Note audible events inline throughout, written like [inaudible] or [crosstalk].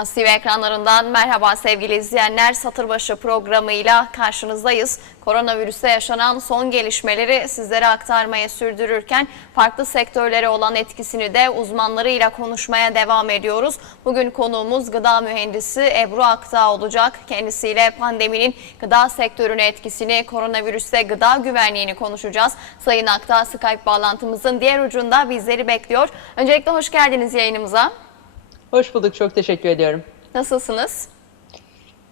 Asya ekranlarından merhaba sevgili izleyenler. Satırbaşı programıyla karşınızdayız. Koronavirüste yaşanan son gelişmeleri sizlere aktarmaya sürdürürken farklı sektörlere olan etkisini de uzmanlarıyla konuşmaya devam ediyoruz. Bugün konuğumuz gıda mühendisi Ebru Aktağ olacak. Kendisiyle pandeminin gıda sektörüne etkisini, koronavirüste gıda güvenliğini konuşacağız. Sayın Aktağ Skype bağlantımızın diğer ucunda bizleri bekliyor. Öncelikle hoş geldiniz yayınımıza. Hoş bulduk, çok teşekkür ediyorum. Nasılsınız?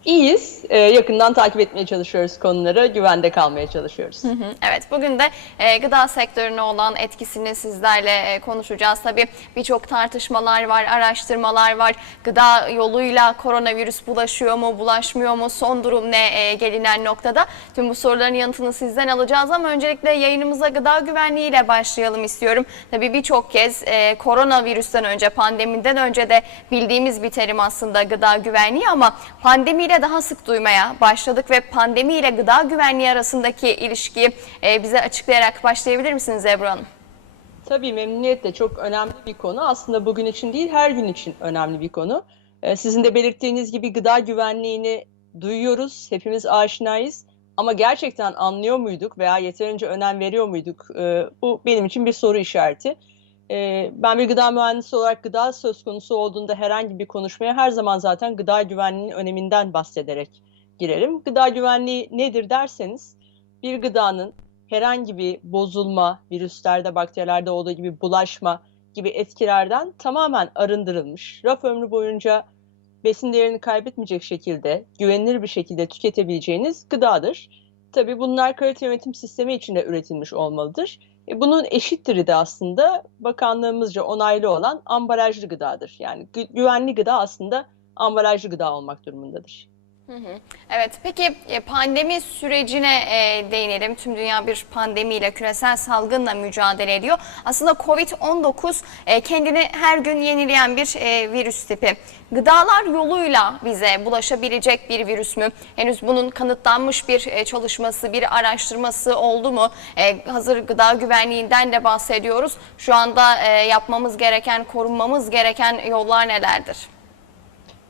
İyiyiz, ee, yakından takip etmeye çalışıyoruz konuları, güvende kalmaya çalışıyoruz. Hı, Evet, bugün de e, gıda sektörüne olan etkisini sizlerle e, konuşacağız. Tabii birçok tartışmalar var, araştırmalar var. Gıda yoluyla koronavirüs bulaşıyor mu, bulaşmıyor mu, son durum ne e, gelinen noktada? Tüm bu soruların yanıtını sizden alacağız ama öncelikle yayınımıza gıda güvenliğiyle başlayalım istiyorum. Tabii birçok kez e, koronavirüsten önce, pandemiden önce de bildiğimiz bir terim aslında gıda güvenliği ama pandemiyle daha sık duymaya başladık ve pandemiyle gıda güvenliği arasındaki ilişkiyi e, bize açıklayarak başlayabilir misiniz Ebru Hanım? Tabii memnuniyetle çok önemli bir konu. Aslında bugün için değil, her gün için önemli bir konu. Ee, sizin de belirttiğiniz gibi gıda güvenliğini duyuyoruz, hepimiz aşinayız. Ama gerçekten anlıyor muyduk veya yeterince önem veriyor muyduk? Ee, bu benim için bir soru işareti. Ee, ben bir gıda mühendisi olarak gıda söz konusu olduğunda herhangi bir konuşmaya her zaman zaten gıda güvenliğinin öneminden bahsederek girerim. Gıda güvenliği nedir derseniz bir gıdanın herhangi bir bozulma, virüslerde, bakterilerde olduğu gibi bulaşma gibi etkilerden tamamen arındırılmış, raf ömrü boyunca besin değerini kaybetmeyecek şekilde, güvenilir bir şekilde tüketebileceğiniz gıdadır. Tabii bunlar kalite yönetim sistemi içinde üretilmiş olmalıdır. E, bunun eşittiri de aslında bakanlığımızca onaylı olan ambalajlı gıdadır. Yani gü- güvenli gıda aslında ambalajlı gıda olmak durumundadır. Evet, peki e, pandemi sürecine e, değinelim. Tüm dünya bir pandemiyle, küresel salgınla mücadele ediyor. Aslında Covid-19 e, kendini her gün yenileyen bir e, virüs tipi. Gıdalar yoluyla bize bulaşabilecek bir virüs mü? Henüz bunun kanıtlanmış bir e, çalışması, bir araştırması oldu mu? E, hazır gıda güvenliğinden de bahsediyoruz. Şu anda e, yapmamız gereken, korunmamız gereken yollar nelerdir?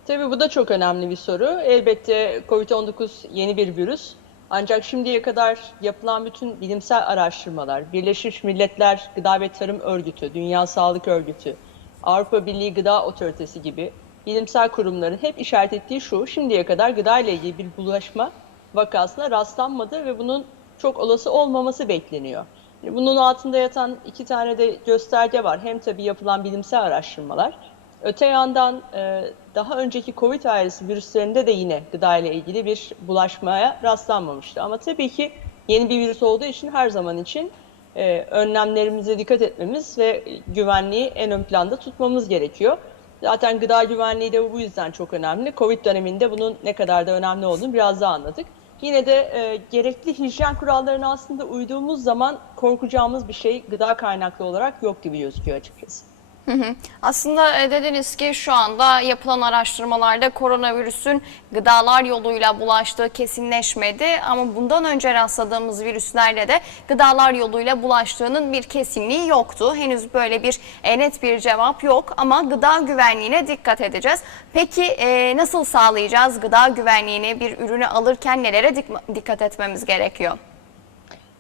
Tabii bu da çok önemli bir soru. Elbette COVID-19 yeni bir virüs. Ancak şimdiye kadar yapılan bütün bilimsel araştırmalar, Birleşmiş Milletler Gıda ve Tarım Örgütü, Dünya Sağlık Örgütü, Avrupa Birliği Gıda Otoritesi gibi bilimsel kurumların hep işaret ettiği şu, şimdiye kadar gıda ile ilgili bir bulaşma vakasına rastlanmadı ve bunun çok olası olmaması bekleniyor. Bunun altında yatan iki tane de gösterge var. Hem tabii yapılan bilimsel araştırmalar, Öte yandan e, daha önceki Covid ailesi virüslerinde de yine gıda ile ilgili bir bulaşmaya rastlanmamıştı. Ama tabii ki yeni bir virüs olduğu için her zaman için e, önlemlerimize dikkat etmemiz ve güvenliği en ön planda tutmamız gerekiyor. Zaten gıda güvenliği de bu yüzden çok önemli. Covid döneminde bunun ne kadar da önemli olduğunu biraz daha anladık. Yine de e, gerekli hijyen kurallarına aslında uyduğumuz zaman korkacağımız bir şey gıda kaynaklı olarak yok gibi gözüküyor açıkçası. Hı hı. Aslında e, dediniz ki şu anda yapılan araştırmalarda koronavirüsün gıdalar yoluyla bulaştığı kesinleşmedi ama bundan önce rastladığımız virüslerle de gıdalar yoluyla bulaştığının bir kesinliği yoktu. Henüz böyle bir e, net bir cevap yok ama gıda güvenliğine dikkat edeceğiz. Peki e, nasıl sağlayacağız gıda güvenliğini bir ürünü alırken nelere dik- dikkat etmemiz gerekiyor?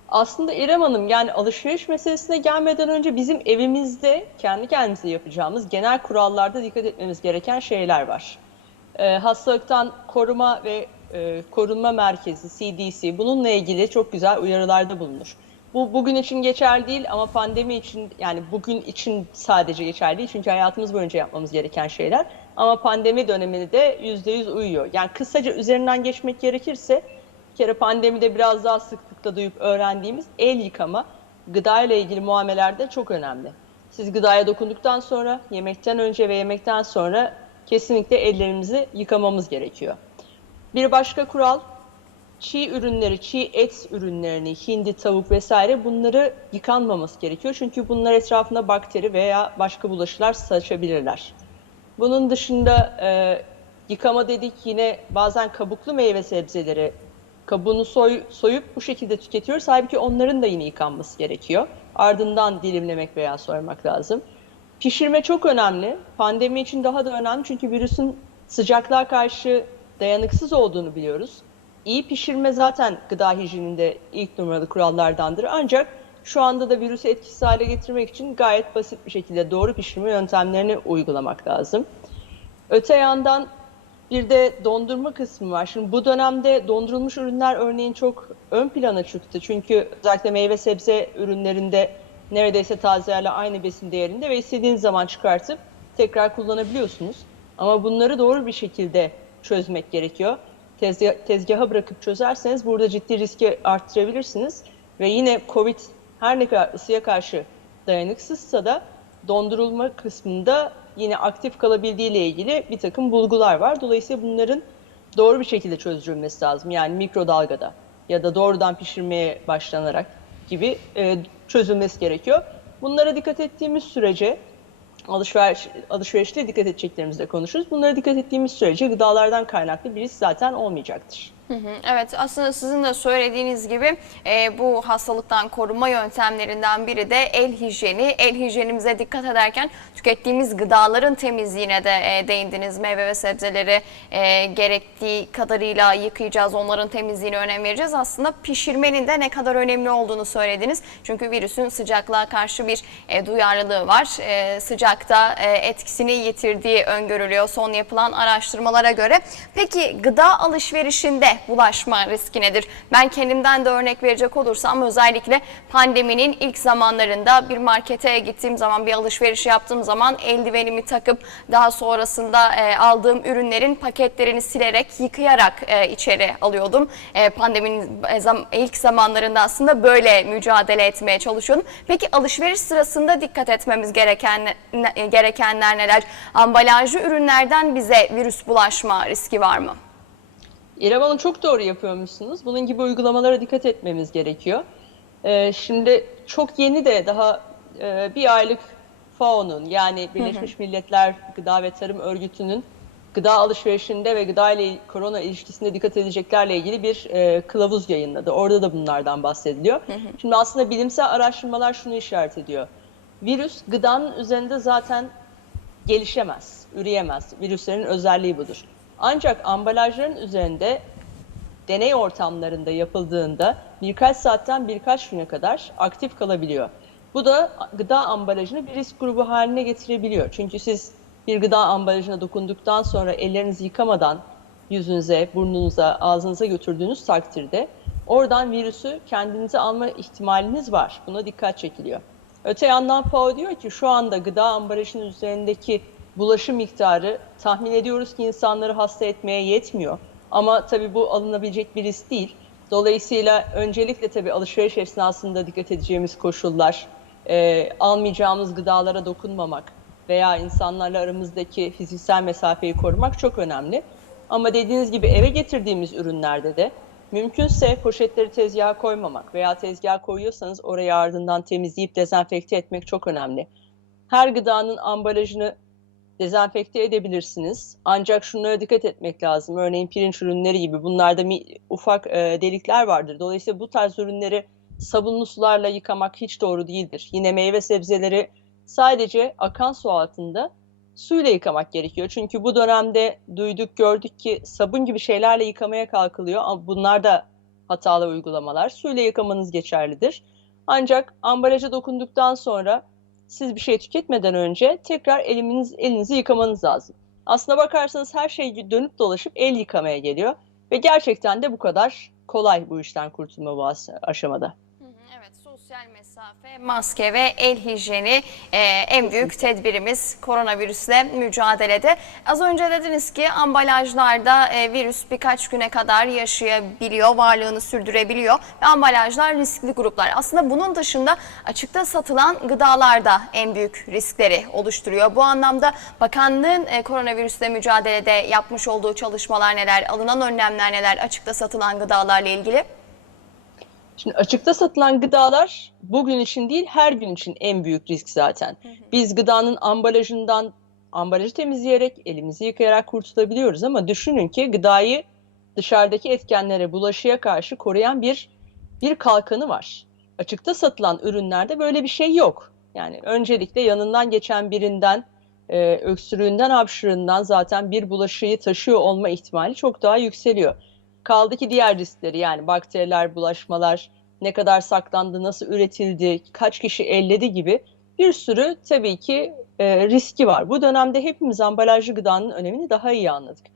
Aslında İrem Hanım yani alışveriş meselesine gelmeden önce bizim evimizde kendi kendimize yapacağımız genel kurallarda dikkat etmemiz gereken şeyler var. Ee, hastalıktan koruma ve e, korunma merkezi CDC bununla ilgili çok güzel uyarılarda bulunur. Bu bugün için geçerli değil ama pandemi için yani bugün için sadece geçerli değil çünkü hayatımız boyunca yapmamız gereken şeyler. Ama pandemi döneminde de %100 uyuyor. Yani kısaca üzerinden geçmek gerekirse kere pandemide biraz daha sıklıkla duyup öğrendiğimiz el yıkama gıda ile ilgili muamelelerde çok önemli. Siz gıdaya dokunduktan sonra, yemekten önce ve yemekten sonra kesinlikle ellerimizi yıkamamız gerekiyor. Bir başka kural, çiğ ürünleri, çiğ et ürünlerini, hindi, tavuk vesaire bunları yıkanmaması gerekiyor. Çünkü bunlar etrafında bakteri veya başka bulaşılar saçabilirler. Bunun dışında e, yıkama dedik yine bazen kabuklu meyve sebzeleri kabuğunu soy, soyup bu şekilde tüketiyoruz. Halbuki onların da yine yıkanması gerekiyor. Ardından dilimlemek veya soymak lazım. Pişirme çok önemli. Pandemi için daha da önemli çünkü virüsün sıcaklığa karşı dayanıksız olduğunu biliyoruz. İyi pişirme zaten gıda hijyeninde ilk numaralı kurallardandır. Ancak şu anda da virüsü etkisiz hale getirmek için gayet basit bir şekilde doğru pişirme yöntemlerini uygulamak lazım. Öte yandan bir de dondurma kısmı var. Şimdi bu dönemde dondurulmuş ürünler örneğin çok ön plana çıktı. Çünkü özellikle meyve sebze ürünlerinde neredeyse tazelerle aynı besin değerinde ve istediğiniz zaman çıkartıp tekrar kullanabiliyorsunuz. Ama bunları doğru bir şekilde çözmek gerekiyor. Tezgah, tezgaha bırakıp çözerseniz burada ciddi riski arttırabilirsiniz. Ve yine Covid her ne kadar ısıya karşı dayanıksızsa da dondurulma kısmında yine aktif kalabildiği ile ilgili bir takım bulgular var. Dolayısıyla bunların doğru bir şekilde çözülmesi lazım. Yani mikrodalgada ya da doğrudan pişirmeye başlanarak gibi e, çözülmesi gerekiyor. Bunlara dikkat ettiğimiz sürece alışveriş, alışverişte dikkat edeceklerimizle konuşuruz. Bunlara dikkat ettiğimiz sürece gıdalardan kaynaklı bir risk zaten olmayacaktır. Evet aslında sizin de söylediğiniz gibi e, bu hastalıktan korunma yöntemlerinden biri de el hijyeni. El hijyenimize dikkat ederken tükettiğimiz gıdaların temizliğine de e, değindiniz. Meyve ve sebzeleri e, gerektiği kadarıyla yıkayacağız, onların temizliğine önem vereceğiz. Aslında pişirmenin de ne kadar önemli olduğunu söylediniz. Çünkü virüsün sıcaklığa karşı bir e, duyarlılığı var. E, sıcakta e, etkisini yitirdiği öngörülüyor son yapılan araştırmalara göre. Peki gıda alışverişinde bulaşma riski nedir? Ben kendimden de örnek verecek olursam özellikle pandeminin ilk zamanlarında bir markete gittiğim zaman bir alışveriş yaptığım zaman eldivenimi takıp daha sonrasında e, aldığım ürünlerin paketlerini silerek yıkayarak e, içeri alıyordum. E, pandeminin e, ilk zamanlarında aslında böyle mücadele etmeye çalışıyordum. Peki alışveriş sırasında dikkat etmemiz gereken gerekenler neler? Ambalajlı ürünlerden bize virüs bulaşma riski var mı? İrem Hanım çok doğru yapıyormuşsunuz. Bunun gibi uygulamalara dikkat etmemiz gerekiyor. Ee, şimdi çok yeni de daha e, bir aylık FAO'nun yani Birleşmiş Milletler Gıda ve Tarım Örgütü'nün gıda alışverişinde ve gıda ile korona ilişkisinde dikkat edeceklerle ilgili bir e, kılavuz yayınladı. Orada da bunlardan bahsediliyor. Şimdi aslında bilimsel araştırmalar şunu işaret ediyor. Virüs gıdanın üzerinde zaten gelişemez, üreyemez. Virüslerin özelliği budur. Ancak ambalajların üzerinde deney ortamlarında yapıldığında birkaç saatten birkaç güne kadar aktif kalabiliyor. Bu da gıda ambalajını bir risk grubu haline getirebiliyor. Çünkü siz bir gıda ambalajına dokunduktan sonra ellerinizi yıkamadan yüzünüze, burnunuza, ağzınıza götürdüğünüz takdirde oradan virüsü kendinize alma ihtimaliniz var. Buna dikkat çekiliyor. Öte yandan FAO diyor ki şu anda gıda ambalajının üzerindeki bulaşım miktarı tahmin ediyoruz ki insanları hasta etmeye yetmiyor. Ama tabii bu alınabilecek bir risk değil. Dolayısıyla öncelikle tabii alışveriş esnasında dikkat edeceğimiz koşullar, e, almayacağımız gıdalara dokunmamak veya insanlarla aramızdaki fiziksel mesafeyi korumak çok önemli. Ama dediğiniz gibi eve getirdiğimiz ürünlerde de mümkünse poşetleri tezgaha koymamak veya tezgaha koyuyorsanız orayı ardından temizleyip dezenfekte etmek çok önemli. Her gıdanın ambalajını dezenfekte edebilirsiniz. Ancak şunlara dikkat etmek lazım. Örneğin pirinç ürünleri gibi bunlarda ufak e, delikler vardır. Dolayısıyla bu tarz ürünleri sabunlu sularla yıkamak hiç doğru değildir. Yine meyve sebzeleri sadece akan su altında suyla yıkamak gerekiyor. Çünkü bu dönemde duyduk gördük ki sabun gibi şeylerle yıkamaya kalkılıyor. Ama bunlar da hatalı uygulamalar. Suyla yıkamanız geçerlidir. Ancak ambalaja dokunduktan sonra siz bir şey tüketmeden önce tekrar eliniz, elinizi yıkamanız lazım. Aslına bakarsanız her şey dönüp dolaşıp el yıkamaya geliyor. Ve gerçekten de bu kadar kolay bu işten kurtulma bu aşamada. Sosyal mesafe, maske ve el hijyeni e, en büyük tedbirimiz koronavirüsle mücadelede. Az önce dediniz ki ambalajlarda e, virüs birkaç güne kadar yaşayabiliyor, varlığını sürdürebiliyor ve ambalajlar riskli gruplar. Aslında bunun dışında açıkta satılan gıdalar da en büyük riskleri oluşturuyor. Bu anlamda bakanlığın e, koronavirüsle mücadelede yapmış olduğu çalışmalar neler, alınan önlemler neler açıkta satılan gıdalarla ilgili? Şimdi açıkta satılan gıdalar bugün için değil her gün için en büyük risk zaten. Biz gıdanın ambalajından ambalajı temizleyerek elimizi yıkayarak kurtulabiliyoruz ama düşünün ki gıdayı dışarıdaki etkenlere bulaşıya karşı koruyan bir bir kalkanı var. Açıkta satılan ürünlerde böyle bir şey yok. Yani öncelikle yanından geçen birinden e, öksürüğünden, hapşırığından zaten bir bulaşıyı taşıyor olma ihtimali çok daha yükseliyor. Kaldı ki diğer riskleri yani bakteriler, bulaşmalar, ne kadar saklandı, nasıl üretildi, kaç kişi elledi gibi bir sürü tabii ki e, riski var. Bu dönemde hepimiz ambalajlı gıdanın önemini daha iyi anladık.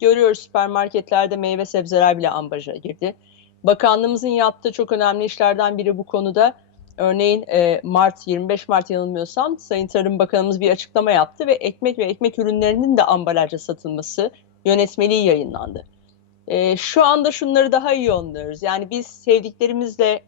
Görüyoruz süpermarketlerde meyve sebzeler bile ambaja girdi. Bakanlığımızın yaptığı çok önemli işlerden biri bu konuda. Örneğin e, Mart 25 Mart yanılmıyorsam Sayın Tarım Bakanımız bir açıklama yaptı ve ekmek ve ekmek ürünlerinin de ambalajla satılması yönetmeliği yayınlandı. E, şu anda şunları daha iyi anlıyoruz. Yani biz sevdiklerimizle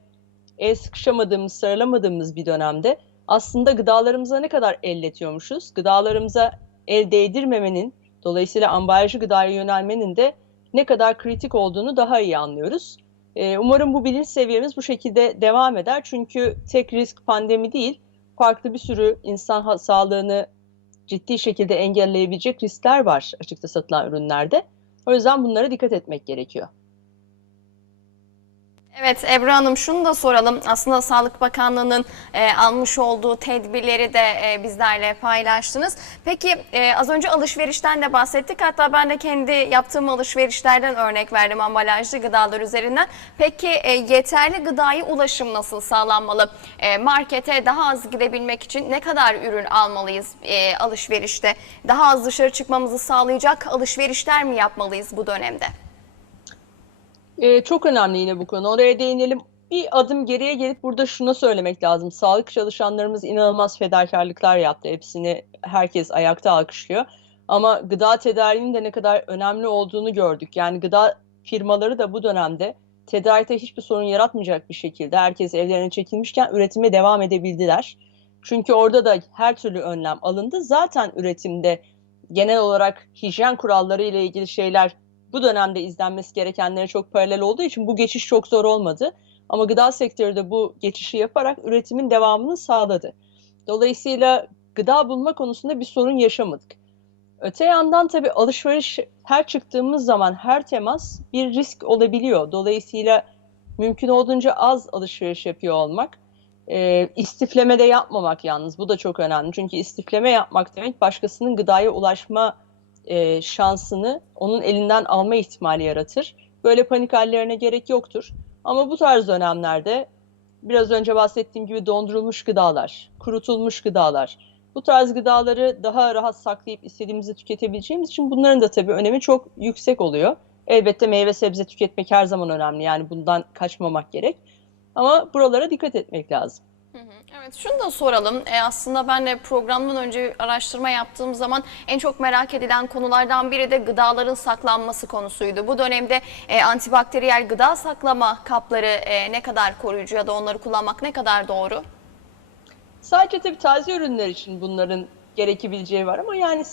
el sıkışamadığımız, sarılamadığımız bir dönemde aslında gıdalarımıza ne kadar elletiyormuşuz? Gıdalarımıza el değdirmemenin, dolayısıyla ambalajlı gıdaya yönelmenin de ne kadar kritik olduğunu daha iyi anlıyoruz. Ee, umarım bu bilinç seviyemiz bu şekilde devam eder. Çünkü tek risk pandemi değil, farklı bir sürü insan sağlığını ciddi şekilde engelleyebilecek riskler var açıkta satılan ürünlerde. O yüzden bunlara dikkat etmek gerekiyor. Evet Ebru Hanım şunu da soralım. Aslında Sağlık Bakanlığı'nın e, almış olduğu tedbirleri de e, bizlerle paylaştınız. Peki e, az önce alışverişten de bahsettik. Hatta ben de kendi yaptığım alışverişlerden örnek verdim ambalajlı gıdalar üzerinden. Peki e, yeterli gıdaya ulaşım nasıl sağlanmalı? E, markete daha az gidebilmek için ne kadar ürün almalıyız e, alışverişte? Daha az dışarı çıkmamızı sağlayacak alışverişler mi yapmalıyız bu dönemde? Ee, çok önemli yine bu konu. Oraya değinelim. Bir adım geriye gelip burada şunu söylemek lazım. Sağlık çalışanlarımız inanılmaz fedakarlıklar yaptı. Hepsini herkes ayakta alkışlıyor. Ama gıda tedariğinin de ne kadar önemli olduğunu gördük. Yani gıda firmaları da bu dönemde tedarikte hiçbir sorun yaratmayacak bir şekilde herkes evlerine çekilmişken üretime devam edebildiler. Çünkü orada da her türlü önlem alındı. Zaten üretimde genel olarak hijyen kuralları ile ilgili şeyler bu dönemde izlenmesi gerekenlere çok paralel olduğu için bu geçiş çok zor olmadı. Ama gıda sektörü de bu geçişi yaparak üretimin devamını sağladı. Dolayısıyla gıda bulma konusunda bir sorun yaşamadık. Öte yandan tabii alışveriş her çıktığımız zaman her temas bir risk olabiliyor. Dolayısıyla mümkün olduğunca az alışveriş yapıyor olmak, e, istifleme de yapmamak yalnız bu da çok önemli. Çünkü istifleme yapmak demek başkasının gıdaya ulaşma e, şansını onun elinden alma ihtimali yaratır. Böyle panik hallerine gerek yoktur. Ama bu tarz dönemlerde biraz önce bahsettiğim gibi dondurulmuş gıdalar, kurutulmuş gıdalar, bu tarz gıdaları daha rahat saklayıp istediğimizi tüketebileceğimiz için bunların da tabii önemi çok yüksek oluyor. Elbette meyve sebze tüketmek her zaman önemli. Yani bundan kaçmamak gerek. Ama buralara dikkat etmek lazım. Hı hı. Evet şunu da soralım. E, aslında ben de programdan önce araştırma yaptığım zaman en çok merak edilen konulardan biri de gıdaların saklanması konusuydu. Bu dönemde e, antibakteriyel gıda saklama kapları e, ne kadar koruyucu ya da onları kullanmak ne kadar doğru? Sadece tabii taze ürünler için bunların gerekebileceği var ama yani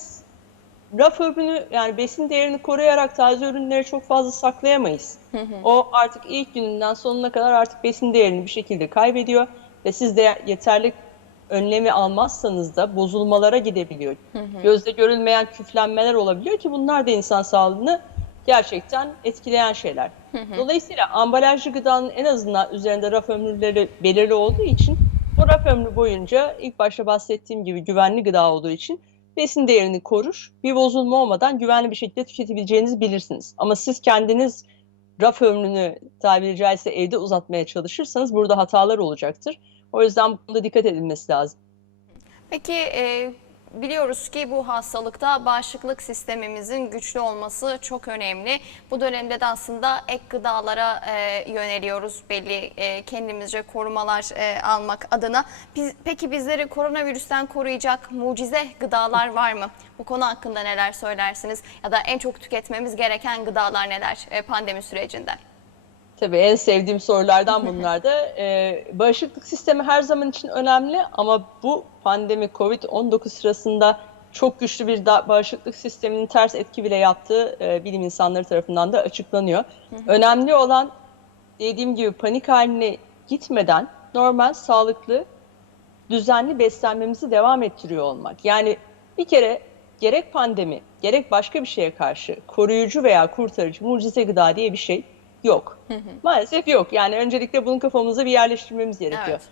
raf ömrünü yani besin değerini koruyarak taze ürünleri çok fazla saklayamayız. O artık ilk gününden sonuna kadar artık besin değerini bir şekilde kaybediyor ve siz de yeterli önlemi almazsanız da bozulmalara gidebiliyor. Gözle görülmeyen küflenmeler olabiliyor ki bunlar da insan sağlığını gerçekten etkileyen şeyler. Dolayısıyla ambalajlı gıdanın en azından üzerinde raf ömürleri belirli olduğu için o raf ömrü boyunca ilk başta bahsettiğim gibi güvenli gıda olduğu için besin değerini korur. Bir bozulma olmadan güvenli bir şekilde tüketebileceğinizi bilirsiniz. Ama siz kendiniz raf ömrünü tabiri caizse evde uzatmaya çalışırsanız burada hatalar olacaktır. O yüzden bu konuda dikkat edilmesi lazım. Peki e, biliyoruz ki bu hastalıkta bağışıklık sistemimizin güçlü olması çok önemli. Bu dönemde de aslında ek gıdalara e, yöneliyoruz belli e, kendimizce korumalar e, almak adına. Biz, peki bizleri koronavirüsten koruyacak mucize gıdalar var mı? Bu konu hakkında neler söylersiniz? Ya da en çok tüketmemiz gereken gıdalar neler e, pandemi sürecinde? Tabii en sevdiğim sorulardan bunlar da. [laughs] Ee, bağışıklık sistemi her zaman için önemli ama bu pandemi COVID-19 sırasında çok güçlü bir da- bağışıklık sisteminin ters etki bile yaptığı e, bilim insanları tarafından da açıklanıyor. Önemli olan dediğim gibi panik haline gitmeden normal, sağlıklı, düzenli beslenmemizi devam ettiriyor olmak. Yani bir kere gerek pandemi, gerek başka bir şeye karşı koruyucu veya kurtarıcı mucize gıda diye bir şey yok. Maalesef yok. Yani öncelikle bunu kafamıza bir yerleştirmemiz gerekiyor. Evet.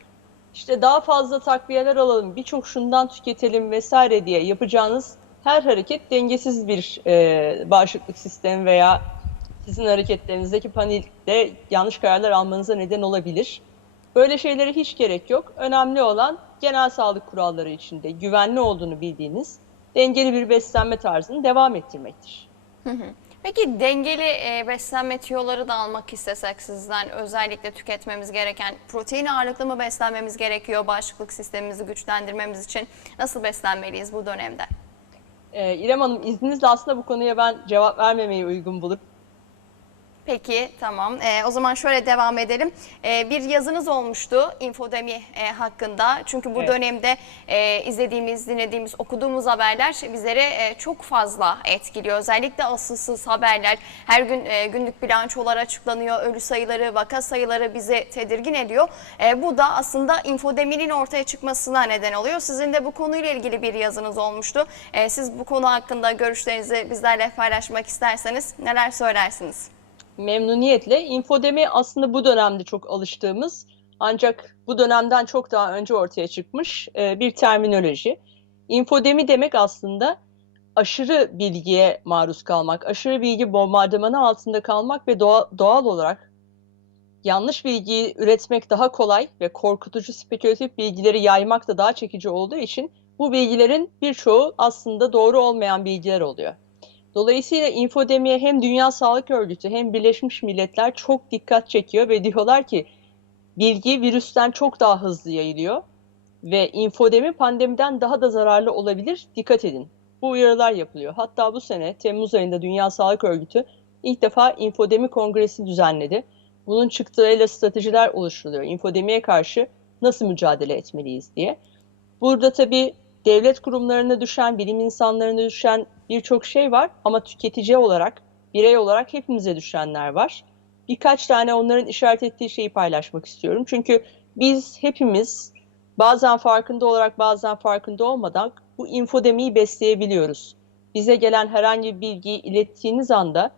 işte daha fazla takviyeler alalım, birçok şundan tüketelim vesaire diye yapacağınız her hareket dengesiz bir e, bağışıklık sistemi veya sizin hareketlerinizdeki panikle yanlış kararlar almanıza neden olabilir. Böyle şeylere hiç gerek yok. Önemli olan genel sağlık kuralları içinde güvenli olduğunu bildiğiniz dengeli bir beslenme tarzını devam ettirmektir. Peki dengeli e, beslenme tüyoları da almak istesek sizden özellikle tüketmemiz gereken protein ağırlıklı mı beslenmemiz gerekiyor bağışıklık sistemimizi güçlendirmemiz için nasıl beslenmeliyiz bu dönemde? Ee, İrem Hanım izninizle aslında bu konuya ben cevap vermemeyi uygun bulup Peki tamam. Ee, o zaman şöyle devam edelim. Ee, bir yazınız olmuştu infodemi e, hakkında. Çünkü bu Evet. dönemde e, izlediğimiz, dinlediğimiz, okuduğumuz haberler bizleri e, çok fazla etkiliyor. Özellikle asılsız haberler. Her gün e, günlük bilançolar açıklanıyor. Ölü sayıları, vaka sayıları bizi tedirgin ediyor. E, bu da aslında infodeminin ortaya çıkmasına neden oluyor. Sizin de bu konuyla ilgili bir yazınız olmuştu. E, siz bu konu hakkında görüşlerinizi bizlerle paylaşmak isterseniz neler söylersiniz? Memnuniyetle infodemi aslında bu dönemde çok alıştığımız ancak bu dönemden çok daha önce ortaya çıkmış e, bir terminoloji. Infodemi demek aslında aşırı bilgiye maruz kalmak, aşırı bilgi bombardımanı altında kalmak ve doğa- doğal olarak yanlış bilgiyi üretmek daha kolay ve korkutucu spekülatif bilgileri yaymak da daha çekici olduğu için bu bilgilerin birçoğu aslında doğru olmayan bilgiler oluyor. Dolayısıyla infodemiye hem Dünya Sağlık Örgütü hem Birleşmiş Milletler çok dikkat çekiyor ve diyorlar ki bilgi virüsten çok daha hızlı yayılıyor ve infodemi pandemiden daha da zararlı olabilir. Dikkat edin. Bu uyarılar yapılıyor. Hatta bu sene Temmuz ayında Dünya Sağlık Örgütü ilk defa infodemi kongresi düzenledi. Bunun çıktığıyla stratejiler oluşturuluyor. İnfodemiye karşı nasıl mücadele etmeliyiz diye. Burada tabii devlet kurumlarına düşen, bilim insanlarına düşen birçok şey var ama tüketici olarak, birey olarak hepimize düşenler var. Birkaç tane onların işaret ettiği şeyi paylaşmak istiyorum. Çünkü biz hepimiz bazen farkında olarak bazen farkında olmadan bu infodemiyi besleyebiliyoruz. Bize gelen herhangi bir bilgiyi ilettiğiniz anda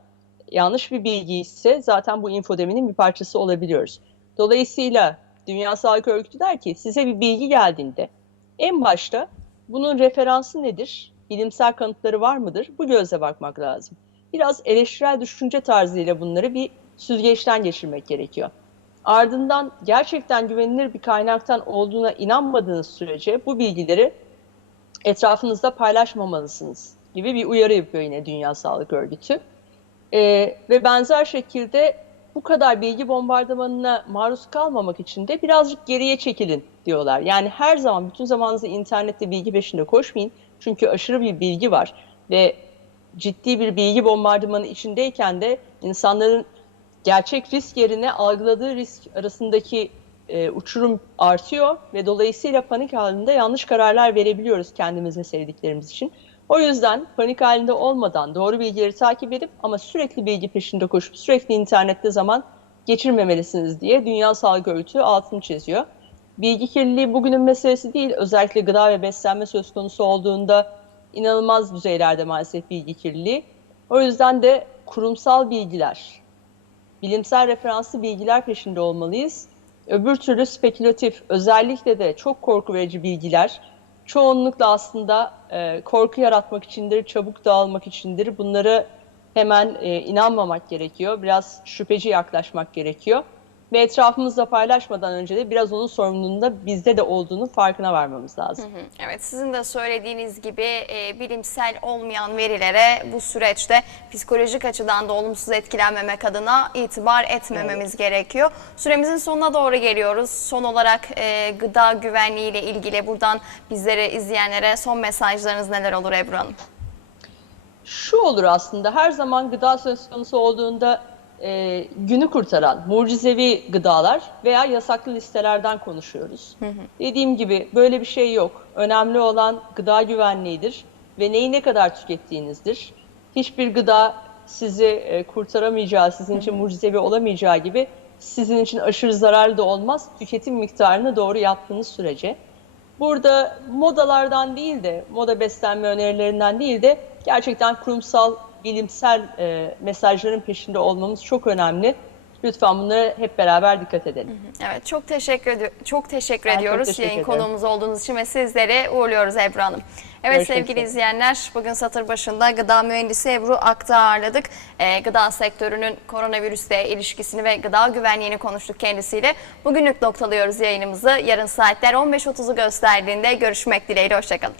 yanlış bir bilgi ise zaten bu infodeminin bir parçası olabiliyoruz. Dolayısıyla Dünya Sağlık Örgütü der ki size bir bilgi geldiğinde en başta bunun referansı nedir? Bilimsel kanıtları var mıdır? Bu gözle bakmak lazım. Biraz eleştirel düşünce tarzıyla bunları bir süzgeçten geçirmek gerekiyor. Ardından gerçekten güvenilir bir kaynaktan olduğuna inanmadığınız sürece bu bilgileri etrafınızda paylaşmamalısınız gibi bir uyarı yapıyor yine Dünya Sağlık Örgütü. Ee, ve benzer şekilde bu kadar bilgi bombardımanına maruz kalmamak için de birazcık geriye çekilin diyorlar. Yani her zaman bütün zamanınızı internette bilgi peşinde koşmayın. Çünkü aşırı bir bilgi var ve ciddi bir bilgi bombardımanı içindeyken de insanların gerçek risk yerine algıladığı risk arasındaki e, uçurum artıyor ve dolayısıyla panik halinde yanlış kararlar verebiliyoruz kendimiz ve sevdiklerimiz için. O yüzden panik halinde olmadan doğru bilgileri takip edip ama sürekli bilgi peşinde koşup sürekli internette zaman geçirmemelisiniz diye Dünya Sağlık Örgütü altını çiziyor. Bilgi kirliliği bugünün meselesi değil. Özellikle gıda ve beslenme söz konusu olduğunda inanılmaz düzeylerde maalesef bilgi kirliliği. O yüzden de kurumsal bilgiler, bilimsel referanslı bilgiler peşinde olmalıyız. Öbür türlü spekülatif, özellikle de çok korku verici bilgiler çoğunlukla aslında e, korku yaratmak içindir, çabuk dağılmak içindir. Bunları hemen e, inanmamak gerekiyor. Biraz şüpheci yaklaşmak gerekiyor. Ve etrafımızla paylaşmadan önce de biraz onun sorumluluğunda bizde de olduğunu farkına varmamız lazım. Hı, Evet sizin de söylediğiniz gibi e, bilimsel olmayan verilere bu süreçte psikolojik açıdan da olumsuz etkilenmemek adına itibar etmememiz gerekiyor. Süremizin sonuna doğru geliyoruz. Son olarak e, gıda güvenliği ile ilgili buradan bizleri izleyenlere son mesajlarınız neler olur Ebru Hanım? Şu olur aslında her zaman gıda söz konusu olduğunda e, günü kurtaran mucizevi gıdalar veya yasaklı listelerden konuşuyoruz. Dediğim gibi böyle bir şey yok. Önemli olan gıda güvenliğidir ve neyi ne kadar tükettiğinizdir. Hiçbir gıda sizi e, kurtaramayacağı, sizin için mucizevi olamayacağı gibi sizin için aşırı zararlı da olmaz. Tüketim miktarını doğru yaptığınız sürece. Burada modalardan değil de, moda beslenme önerilerinden değil de gerçekten kurumsal, bilimsel e, mesajların peşinde olmamız çok önemli. Lütfen bunlara hep beraber dikkat edelim. Evet çok teşekkür edi- çok teşekkür Ben çok ediyoruz teşekkür yayın ederim. konuğumuz olduğunuz için ve sizleri uğurluyoruz Ebru Hanım. Evet Görüşmek sevgili üzere. izleyenler bugün satır başında gıda mühendisi Ebru Ak'ta ağırladık. Ee, gıda sektörünün koronavirüsle ilişkisini ve gıda güvenliğini konuştuk kendisiyle. Bugünlük noktalıyoruz yayınımızı. Yarın saatler 15.30'u gösterdiğinde görüşmek dileğiyle. Hoşçakalın.